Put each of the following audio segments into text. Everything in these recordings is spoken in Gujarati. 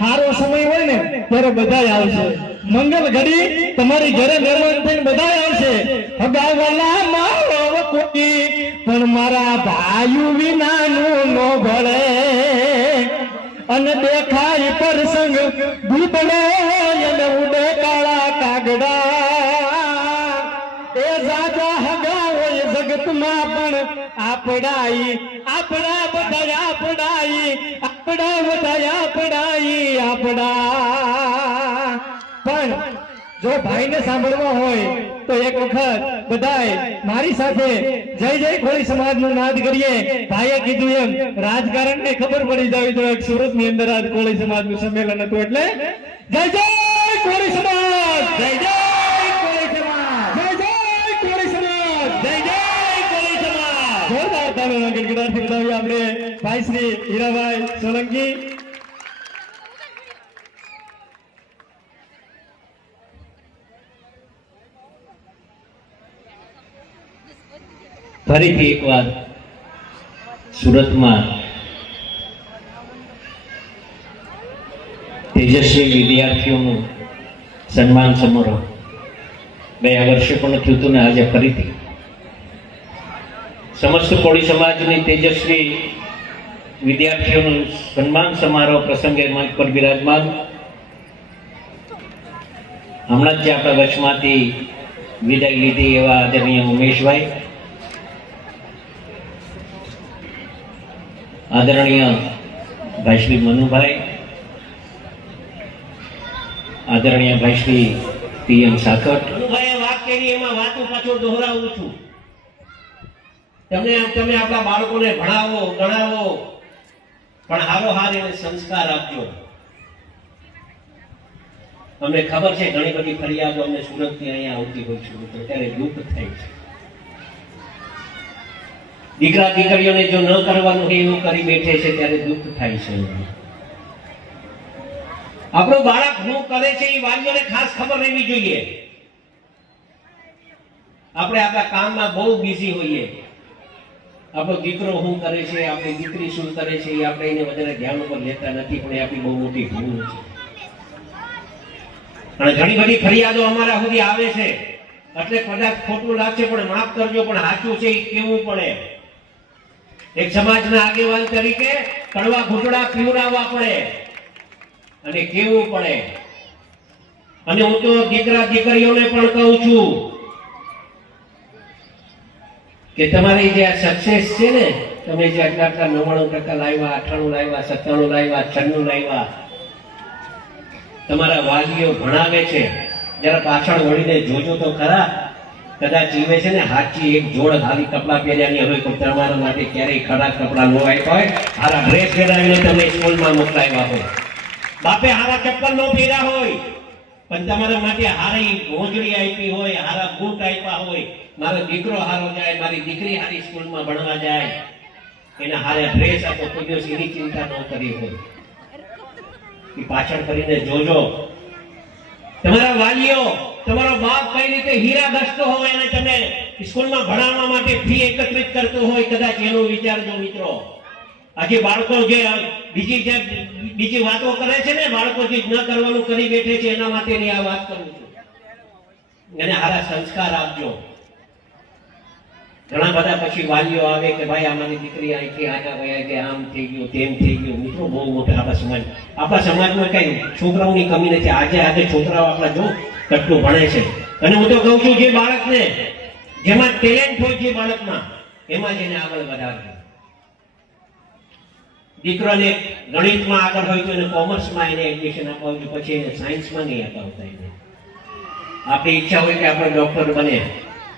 સારો સમય હોય ને ત્યારે બધાય આવશે. મંગલ ઘડી તમારી ઘરે મહેમાન થઈને બધાય આવશે. હગાવાલા મારો કોઈ પણ મારા ભાઈઓ વિનાનું નો ભળે. અને દેખાય પ્રસંગ ભૂતળો અને ઉડે કાળા કાગડા. એ જાજા હગા હોય જગતમાં પણ આપડાઈ આપડા બધા આપડાઈ આપડા બધા આપડાઈ આપડા. પણ જો ભાઈને સાંભળવા હોય તો એક વખત બધાય મારી સાથે જય જય કોળી સમાજનો નાદ કરીએ. ભાઈએ કીધું એમ રાજકારણને ખબર પડી જાવી જોઈએ સુરતની અંદર આજ કોળી સમાજનું સંમેલન હતું. એટલે જય જય કોળી સમાજ, જય જય કોળી સમાજ, જય જય કોળી સમાજ, જય જય કોળી સમાજ. જોરદાર તાળીઓના ગડગડાટથી વધાવીએ આપણે ભાઈ શ્રી હીરાભાઈ સોલંકી. ફરીથી એકવાર સુરતમાં તેજસ્વી વિદ્યાર્થીઓનું સન્માન સમારોહ ગયા વર્ષે પણ થયું હતું ને આજે ફરીથી સમસ્ત કોળી સમાજની તેજસ્વી વિદ્યાર્થીઓનું સન્માન સમારોહ પ્રસંગે મંચ પર બિરાજમાન હમણાં જ આપણા વચમાંથી વિદાય લીધી એવા આદરણીય ઉમેશભાઈ, આદરણીય ભાઈ શ્રી મનુભાઈ, આદરણીય ભાઈ શ્રી પીએમ સાકટ. મનુભાઈએ વાત કરી એમાં વાતો પાછો દોહરાવું છું. તમે આપણા બાળકોને ભણાવો ગણાવો પણ હારો હાર એને સંસ્કાર આપજો. અમને ખબર છે ઘણી બધી ફરિયાદો અમને સુરતથી અહીંયા આવતી હોય છે તો ત્યારે દુઃખ થાય છે. દીકરા દીકરીઓને જો ન કરવાનું હોય એવું કરી બેઠે છે ત્યારે દુઃખ થાય છે. આપણું બાળક શું કરે છે એ વાલીઓને ખાસ ખબર રહેવી જોઈએ. આપણે આપણા કામમાં બહુ બિઝી હોઈએ. આપણો દીકરો શું કરે છે, આપણી દીકરી શું કરે છે એ આપણે એને વધારે ધ્યાન ઉપર લેતા નથી, પણ એ આપણી બહુ મોટી ભૂલ છે. અને ઘણી બધી ફરિયાદો અમારા સુધી આવે છે એટલે કદાચ ખોટું લાગશે પણ માફ કરજો, પણ સાચું છે એ કેવું પડે. એક સમાજના આગેવાન તરીકે કડવા ઘૂંટડા પીવડાવવા પડે અને કેવું પડે. અને હું તો દીકરા દીકરીઓને પણ કહું છું કે તમારી જે આ સક્સેસ છે ને, તમે જે આટલા 99% લાવ્યા, 98 લાવ્યા, 97 લાવ્યા, 96 લાવ્યા, તમારા વાલીઓ ભણાવે છે, જરા પાછળ વળીને જોજો તો ખરા. કદાચ જીવે છે ને હાચી એક જોડ ખાલી કપડા પહેર્યાની હવે તમારા માટે ક્યારેય ખરાબ કપડા ન આપ્યા હોય, હારા ડ્રેસ પહેરાવીને તમે સ્કૂલમાં મોકલાવ્યા હોય, બાપે હારા ચપ્પલ ન પહેર્યા હોય પણ તમારા માટે હારી મોજડી આપી હોય, હારા બૂટ આપ્યા હોય, મારો દીકરો હારો જાય, મારી દીકરી હારી સ્કૂલમાં ભણવા જાય, એના હારે ડ્રેસ આપો, કોઈ દિવસ એની ચિંતા ન કરી હોય એ પાછળ કરીને જોજો. તમારા વાલીઓ, તમારો બાપ કઈ રીતે હીરા દસતો હોય અને તમે સ્કૂલમાં ભણાવવા માટે ફી એકત્રિત કરતો હોય, કદાચ એનું વિચારજો મિત્રો. આજે બાળકો જે બીજી વાતો કરે છે ને, બાળકો જે ન કરવાનું કરી બેઠે છે એના માટેની આ વાત કરું છું. એને સારા સંસ્કાર આપજો. ઘણા બધા પછી વાલીઓ આવે કે ભાઈ અમારી દીકરી અહીંથી આના ગયા કે આમ થઈ ગયું તેમ થઈ ગયું. મિત્રો બહુ મોટા આપણા સમાજમાં કઈ છોકરાઓની કમી નથી. આજે છોકરાઓ આપણા જો કેટલું ભણે છે. અને હું તો કહું છું જે બાળકને જેમાં ટેલેન્ટ હોય છે બાળકમાં એમાં જ એને આગળ વધારજો. દીકરાને ગણિતમાં આગળ હોય તો એને કોમર્સમાં એને એડમિશન અપાવજો, પછી એને સાયન્સમાં નહીં અપાવતા. એને આપણી ઈચ્છા હોય કે આપણે ડોક્ટર બને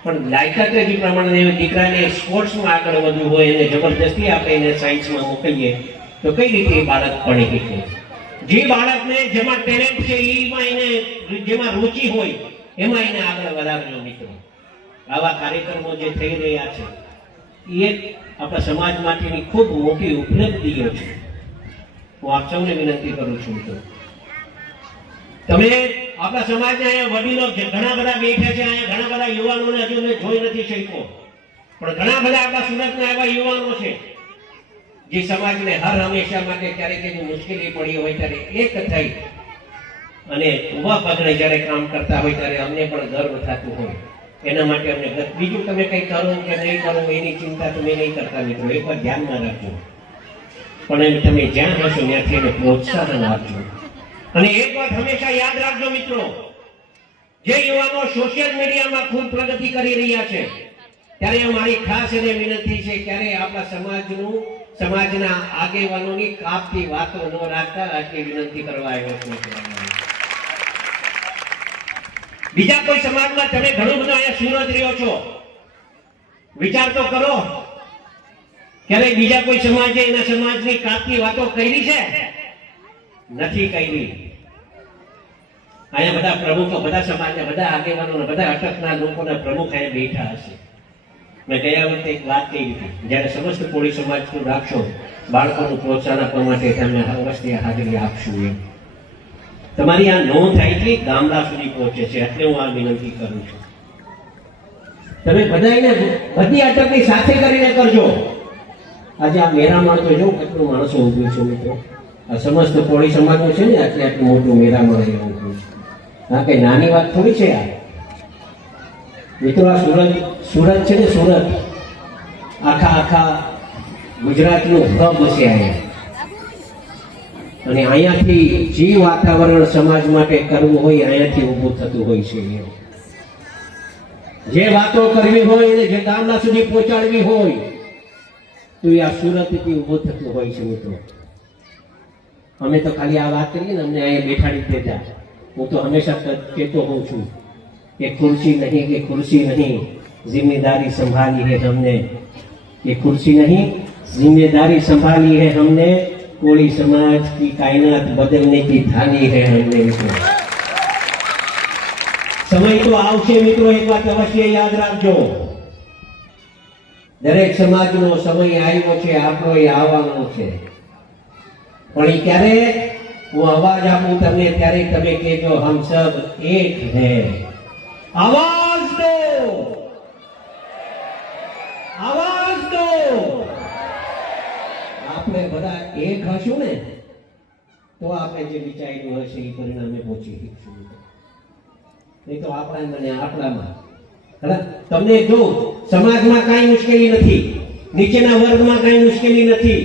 પણ લાયકાત જે પ્રમાણે દીકરાને સ્પોર્ટ્સમાં આગળ વધવું હોય એને જબરદસ્તી આપણે એને સાયન્સમાં મોકલીએ તો કઈ રીતે એ બાળક ભણી શકે. જે બાળકને જેમાં ટેલેન્ટ છે એમાં એને જેમાં રુચિ હોય એમાં એને આગળ વધારજો મિત્રો. આવા કાર્યક્રમો જે થઈ રહ્યા છે એ આપણા સમાજ માટેની ખૂબ મોટી ઉપલબ્ધિઓ છે. હું આપ સૌને વિનંતી કરું છું તો તમે આપણા સમાજના વડીલો ઘણા બધા બેઠા છે, અહીંયા ઘણા બધા યુવાનોને હજુ જોઈ નથી શક્યો, પણ ઘણા બધા આપણા સુરતના એવા યુવાનો છે જે સમાજને હર હંમેશા માટે ક્યારેક એવી મુશ્કેલી પડી હોય ત્યારે એક થઈ અને ઉભા પગને જ્યારે કામ કરતા હોય ત્યારે અમને પણ ગર્વ થતું હોય. એના માટે અમને બીજું તમે કંઈ કરો કે નહીં કરો એની ચિંતા તમે નહીં કરતા મિત્રો, એક વાર ધ્યાનમાં રાખજો. પણ તમે જ્યાં હશો ત્યાંથી એને પ્રોત્સાહન આપજો. અને એક વાત હંમેશા યાદ રાખજો મિત્રો, જે યુવાનો સોશિયલ મીડિયામાં ખૂબ પ્રગતિ કરી રહ્યા છે ત્યારે અમારી ખાસ એને વિનંતી છે, ક્યારે આપણા સમાજના આગેવાનોની કાપતી વાતો ન રાખતા આટલી વિનંતી કરવા આવ્યો છું. બીજા કોઈ સમાજમાં તમે ઘણું બધું અહીંયા સુરત રહ્યો છો, વિચાર તો કરો, ક્યારે બીજા કોઈ સમાજે એના સમાજની કાપતી વાતો કરી છે? નથી કરી. અહીંયા બધા પ્રમુખો, બધા સમાજના બધા આગેવાનો, બધા અટકના લોકોના પ્રમુખ અહીંયા બેઠા હશે. મેં ગયા વખતે એક વાત કહી હતી, જ્યારે સમસ્ત કોળી સમાજનું રાખશો, બાળકોનું પ્રોત્સાહન આપવા માટે તમે અવશ્ય હાજરી આપશું. એમ તમારી આ નો થાય કે ગામડા સુધી પહોંચે છે, એટલે હું આ વિનંતી કરું છું. તમે બધાને બધી અટકની સાથે કરીને કરજો. આજે આ મેરામણ તો જો કેટલું માણસો ઊભું છે મિત્રો, આ સમસ્ત કોળી સમાજનું છે ને, આટલું મોટું મેરામણ અહીંયા ઊભું છે. હા, કઈ નાની વાત થોડી છે આ મિત્રો. આ સુરત છે ને, સુરત આખા ગુજરાતનું હબ છે અહીંયા. અને અહીંયાથી જે વાતાવરણ સમાજ માટે કરવું હોય અહીંયાથી ઊભું થતું હોય છે. જે વાતો કરવી હોય અને જે ગામડા સુધી પહોંચાડવી હોય તો એ આ સુરતથી ઊભું થતું હોય છે મિત્રો. અમે તો ખાલી આ વાત કરીએ ને, અમને અહીંયા બેઠાડી દેતા. હું તો હંમેશા કહેતો હોઉં છું कि कुर्सी नहीं जिम्मेदारी संभाली है हमने, ये कुर्सी नहीं जिम्मेदारी संभाली है हमने, कोળી समाज की कायनात बदलने की ठानी है हमने. समय तो आवशे મિત્રો, એક વાત અવશ્ય યાદ રાખજો, દરેક સમાજનો સમય આવ્યો છે, આપણો એ આવવાનો છે. પણ એ ક્યારે હું અવાજ આપું તમને ત્યારે તમે કહેજો હમ સબ એક હૈ. आवाज दो, आवाज दो. આપણે બધા એક હશું ને તો આપણે જે વિચાર્યું હશે એ પરિણામે પહોંચી શકશું. નહીં તો આપણામાં તમને જો સમાજમાં કાંઈ મુશ્કેલી નથી, નીચેના વર્ગમાં કાંઈ મુશ્કેલી નથી,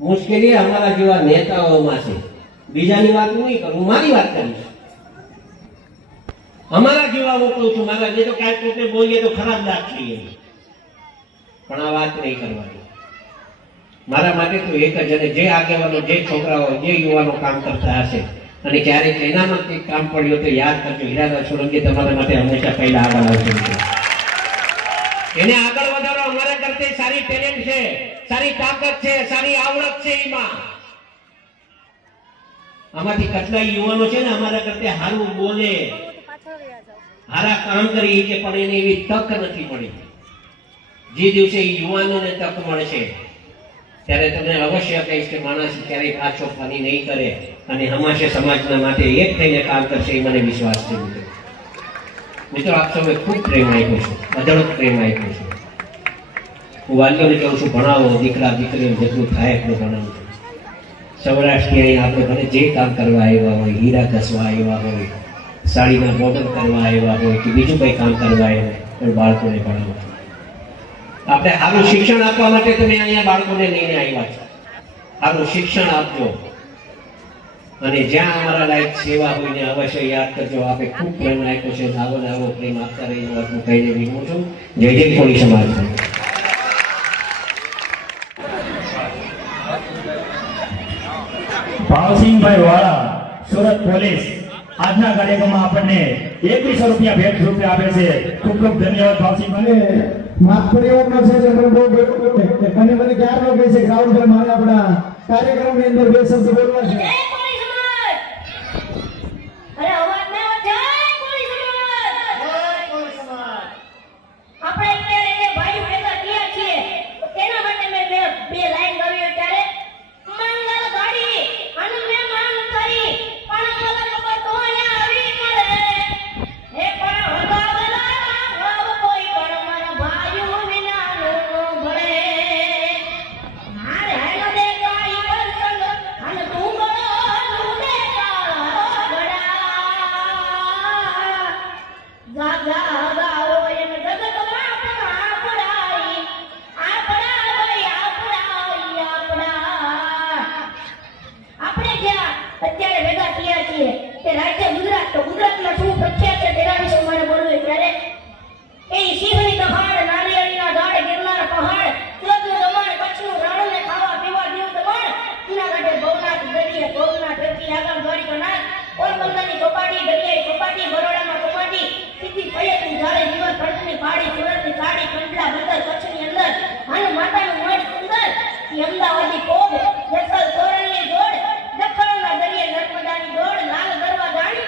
મુશ્કેલી અમારા જેવા નેતાઓમાં છે. બીજાની વાત હું નહીં કરું, મારી વાત કરીશ. અમારા જેવા હું કહું છું, મારા જે તો કાંઈ પોતે બોલીએ તો ખરાબ લાગશે, પણ આ વાત નહીં કરવાની. મારા માટે તો એક જ, અને જે આગેવાનો, જે છોકરાઓ, જે યુવાનો કામ કરતા હશે અને ક્યારેક એનામાં કંઈક કામ પડ્યું તો યાદ કરજો, હીરાલાલ સોલંકી તમારા માટે હંમેશા પહેલા આગળ આવશે. એને આગળ વધારો. અમારા કરતા સારી ટેલેન્ટ છે, સારી તાકાત છે, સારી આવડત છે. એમાં આમાંથી કેટલાય યુવાનો છે ને અમારા કરતા સારું બોલે, સારા કામ કરી કે, પણ એને એવી તક નથી મળી. જે દિવસે યુવાનોને તક મળશે ત્યારે તમને અવશ્ય કહીશ કે માણસ ક્યારેય પાછો ફરી નહીં કરે અને હંમેશા સમાજના માટે એક થઈને કામ કરશે, એ મને વિશ્વાસ છે. મિત્રો આપ સૌએ ખૂબ પ્રેમ આપ્યો છે, અઢળક પ્રેમ આપ્યો છે. હું વાલીઓને કહું છું, ભણાવો, દીકરા દીકરીઓ જેટલું થાય એટલું ભણાવો. સૌરાષ્ટ્રની અહીં આપણે ભલે જે કામ કરવા આવ્યા હોય, હીરા ઘસવા આવ્યા હોય, સાડીના બોર્ડર કરવા આવ્યા હોય કે બીજું કંઈ કામ કરવા આવ્યા હોય, પણ બાળકોને ભણાવો. આપણે સારું શિક્ષણ આપવા માટે તમે અહીંયા બાળકોને લઈને આવ્યા છો. સારું શિક્ષણ આપજો અને જ્યાં અમારા લાયક સેવા હોય ને અવશ્ય યાદ કરજો. આપણે ખૂબ પ્રેમ આપ્યો છે, આવો ને આવો પ્રેમ આપતા રહી. હું કહીને વિનવું છું. જય જય કોળી સમાજ. ભાવસિંહભાઈ વાળા, સુરત પોલીસ, આજના કાર્યક્રમમાં આપણને 2100 રૂપિયા ભેટ રૂપે આપે છે. ખૂબ ખૂબ ધન્યવાદ ભાવસિંહભાઈ. માફ પરિવારનો છે જે મને બહુ ગમ્યું અને મને ક્યારનો કહે છે રાહુલભાઈ મારે આપણા કાર્યક્રમની અંદર બે શબ્દ બોલવા છે. મારે અત્યારે ભેગા થયા છીએ તે રાજ્ય ગુજરાત, તો ગુજરાતમાં શું પ્રખ્યાત છે તેના વિશે મને બોલવું છે. ત્યારે એ સિંહની દહાડ, નારિયેળીના ઝાડ, ગિરનાર પહાડ, સુરતનું દમણ, કચ્છનું રણ ને ખાવા પીવા દીવ દમણ, જૂનાગઢે ભવનાથ, દરિયે ભવનાથ, ટર્કી આગામ દ્વારિકાનાથ, પોરબંદરની ચોપાટી, દરિયાઈ ચોપાટી, બરોડામાં ચોપાટી, સીધી ફળિયાની ઝાડે જીવન ખર્ચની પાડી, સુરતની સાડી, કંડલા બંદર, કચ્છની અંદર હાનું માતાનું મઢ સુંદર, ઈ અમદાવાદી કોગ, જેસલ તોરણની જોડ, દખણના દરિયે નર્મદાની જોડ, લાલ ગરવા ગાડી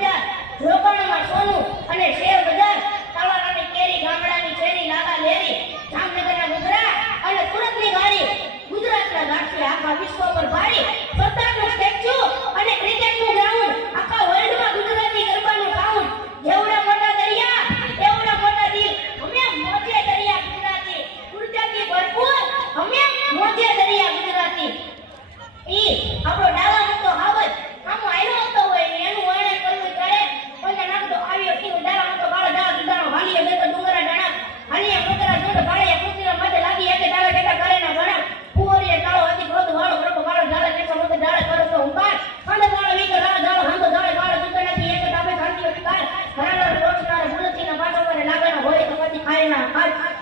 બજાર, રોકાણમાં સોનું અને શેર બજાર, તાલાલાની કેરી, ગામડાની શેરી, લાલા લેરી, જામનગરના ઘૂઘરા અને સુરતની ગાડી, ગુજરાતના ગાંઠિયા આખા વિશ્વ પર ભારી, સરદારનું સ્ટેચ્યુ અને ક્રિકેટનું ગ્રાઉન્ડ, આખા વર્લ્ડમાં ગુજરાતી ગરબાનું સાઉન્ડ, જેવડા મોટા દરિયા એવડા મોટા દિલ, અમે મોજે દરિયા ગુજરાતી, ઉર્જાથી ભરપૂર અમે મોજે દરિયા ગુજરાતી. ઈ આપણો ડાલા હતો હાવજ, આમો આયલો હતો હોય એનું વર્ણન કરવું ત્યારે કોઈને નાખતો આવ્યો કી ડાલા હતો બાળા ડાળા દુડાનો હાલીએ બે તો ડુંગરા ડાણા હાલીએ કોતરા જોડ ભાળે કુતરા માથે લાગી એકે ડાળા બેટા કરે ના ગણા ફુવરીએ ડાળો હતી ક્રોધ વાળો બરોબર બાળો ડાળા કેસો મતે ડાળે કરતો હુંકાર ખાંડ ડાળો વીક ડાળો હાંડો ડાળે બાળો દુકે નથી એક ડાબે ખાંડીઓ વિકાર ઘરાનો રોચનાર ભૂલતીના પાછો કરે લાગેના હોય તો પછી ખાયના ખાય